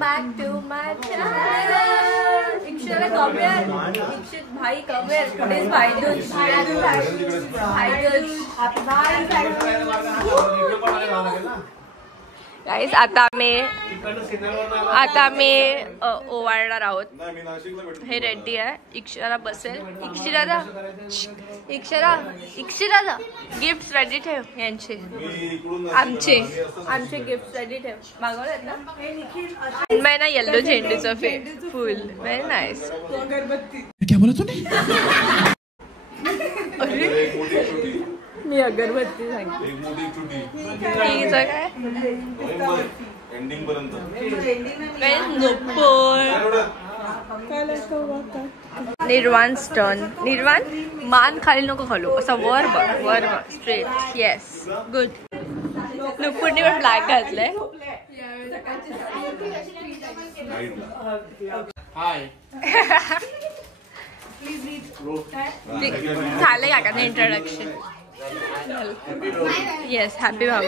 back to my channel. इक्षरा come here. इक्षित भाई come here. Today's Bhai Dooj. Bhai Dooj. Guys, आता मी ओवाळणार आहोत. हे ready आहे. इक्षरा बसेल. इक्षरा गिफ्ट रेडी ठेव. यांचे आमचे गिफ्ट रेडी ठेव. मागवलेत ना. मैं ना येलो झेंडूचं फुल व्हेरी नाइस. क्या बोला तूने? मी अगरबत्ती सांगितली. निर्वाण टर्न. निर्वाण मान खाली नको खालू. असं वर बघ स्ट्रेट. Yes good. नुपुरने पण ब्लॅक घातलंय. झालंय का इंट्रोडक्शन. येस हॅपी भाऊ.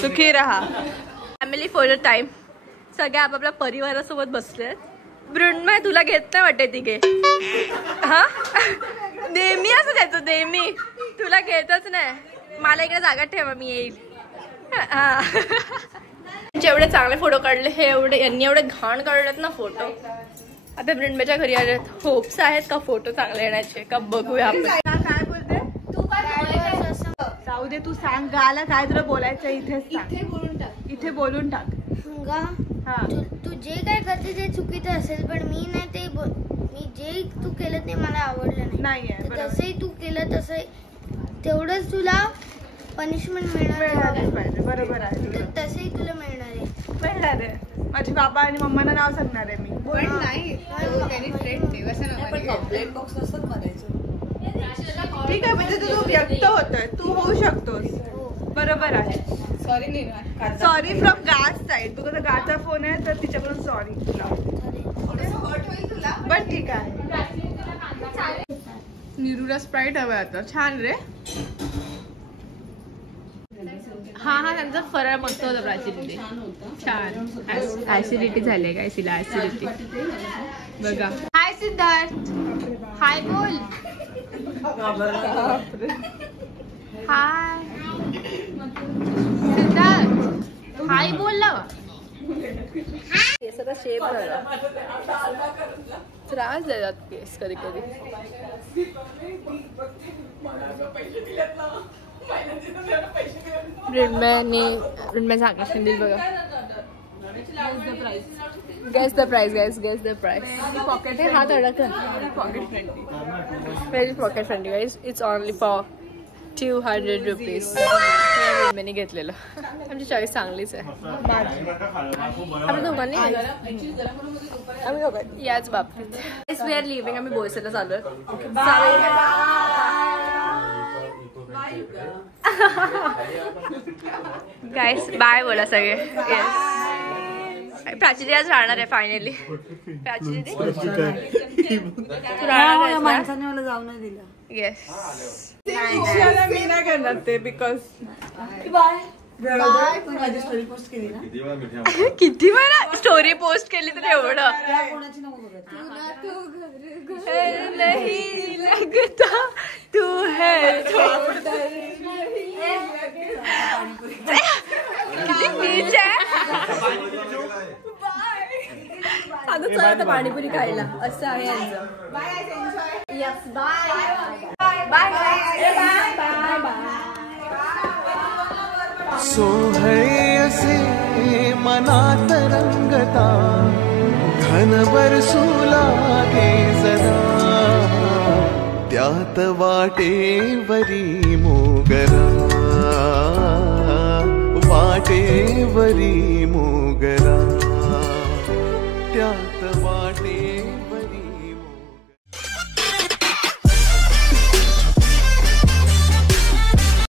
सुखी रहा. Family photo time. सगळे आपापल्या परिवारासोबत बसले. मृण्मय तुला घेत नाही वाटते ती घे. हा नेहमी असं द्यायचं. नेहमी तुला घेतच नाही. मला इकडे जागा ठेवा मी येईल. हा जेवढे चांगले फोटो काढले हे यांनी एवढे घाण काढलेत ना फोटो. आता मृण्मयच्या घरी आले. होप्स आहेत का फोटो चांगले येण्याचे का बघूया आपण. काय बोलते तू? काय जाऊ दे. तू सांग गाला काय तुला बोलायचं. इथे बोलून टाक. तू जे काय करते ते चुकीचं असेल पण मी नाही ते मी जे तू केलं ते मला आवडलं नाही. तसंही तू केलं तसं तेवढंच तुला पनिशमेंट मिळणार पाहिजे. बरोबर आहे. तसंही तुला मिळणार आहे. माझे बाबा आणि मम्माना नाव सांगणार आहे मी. ठीक आहे म्हणजे तू व्यक्त होतोय. तू होऊ शकतोस. बरोबर आहे. सॉरी फ्रॉम गाज साईड. तुझा गाचा फोन आहे तर तिच्याकडून सॉरी तुला. पण ठीक आहे. निरूला स्प्राईट हवं आता. छान रे. हा त्यांचा फराळ मस्त होता. प्राची छान. ऍसिडिटी झाली काय तिला. ऍसिडिटी बघा. हाय सिद्धार्थ. हाय बोल. हाय सिद्धार्थ. हाय बोलला. केसाचा शेप झाला. त्रास देतात केस कधी कधी. मृण्मयचा आकर्षण दिल बघा. Guess the price. पॉकेट आहे. हात अडकला. Very pocket friendly guys. It's only for 200 rupees. मृण्मयने घेतलेलं. आमची चॉईस चांगलीच आहे. आम्ही दोघांनी याच बाबतीत. We are living. आम्ही बोईसरला चालू. गाईस बाय बोला सगळे. येस प्राची आज राहणार आहे फायनली. प्राची तू राहणार माणसाने मला जाऊ नाही दिलं. येस मी नाही करणार ते बिकॉज माझी स्टोरी पोस्ट केली ना. किती वेळा स्टोरी पोस्ट केली तर एवढं कोणाची नको बघत. नहीं लगता तू है. किती बीच आहे. आता चला आता पाणीपुरी खायला. असं आहे यांचं. Yes bye bye bye. सोहळे असे मनात रंगता घन बरसू लागे जरा त्यात वाटेवरी मोगरा वाटेवरी